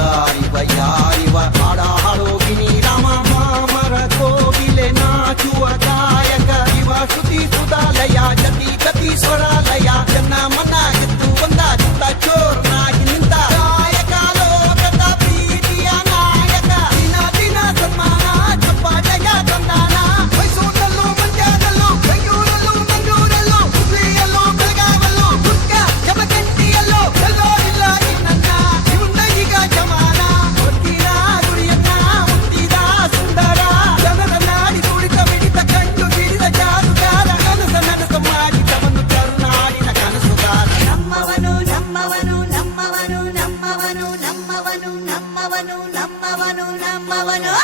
yari bayari ನಮ್ಮವನು